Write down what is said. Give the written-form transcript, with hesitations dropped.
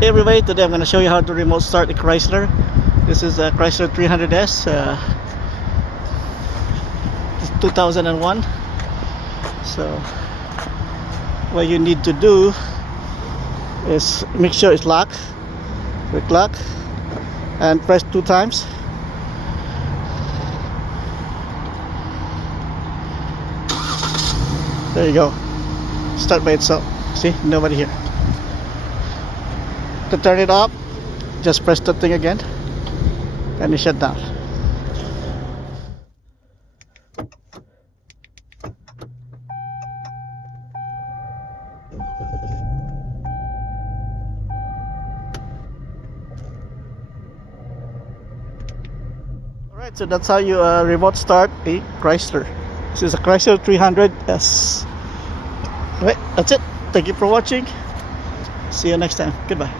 Hey everybody, today I'm going to show you how to remote start the Chrysler. This is a Chrysler 300s. It's 2001. So what you need to do is make sure it's locked, quick lock, and press 2 times. There you go. Start by itself. See, nobody here. To turn it off, just press the thing again and it shut down. Alright, so that's how you remote start a Chrysler. This is a Chrysler 300s. Alright, that's it. Thank you for watching. See you next time. Goodbye.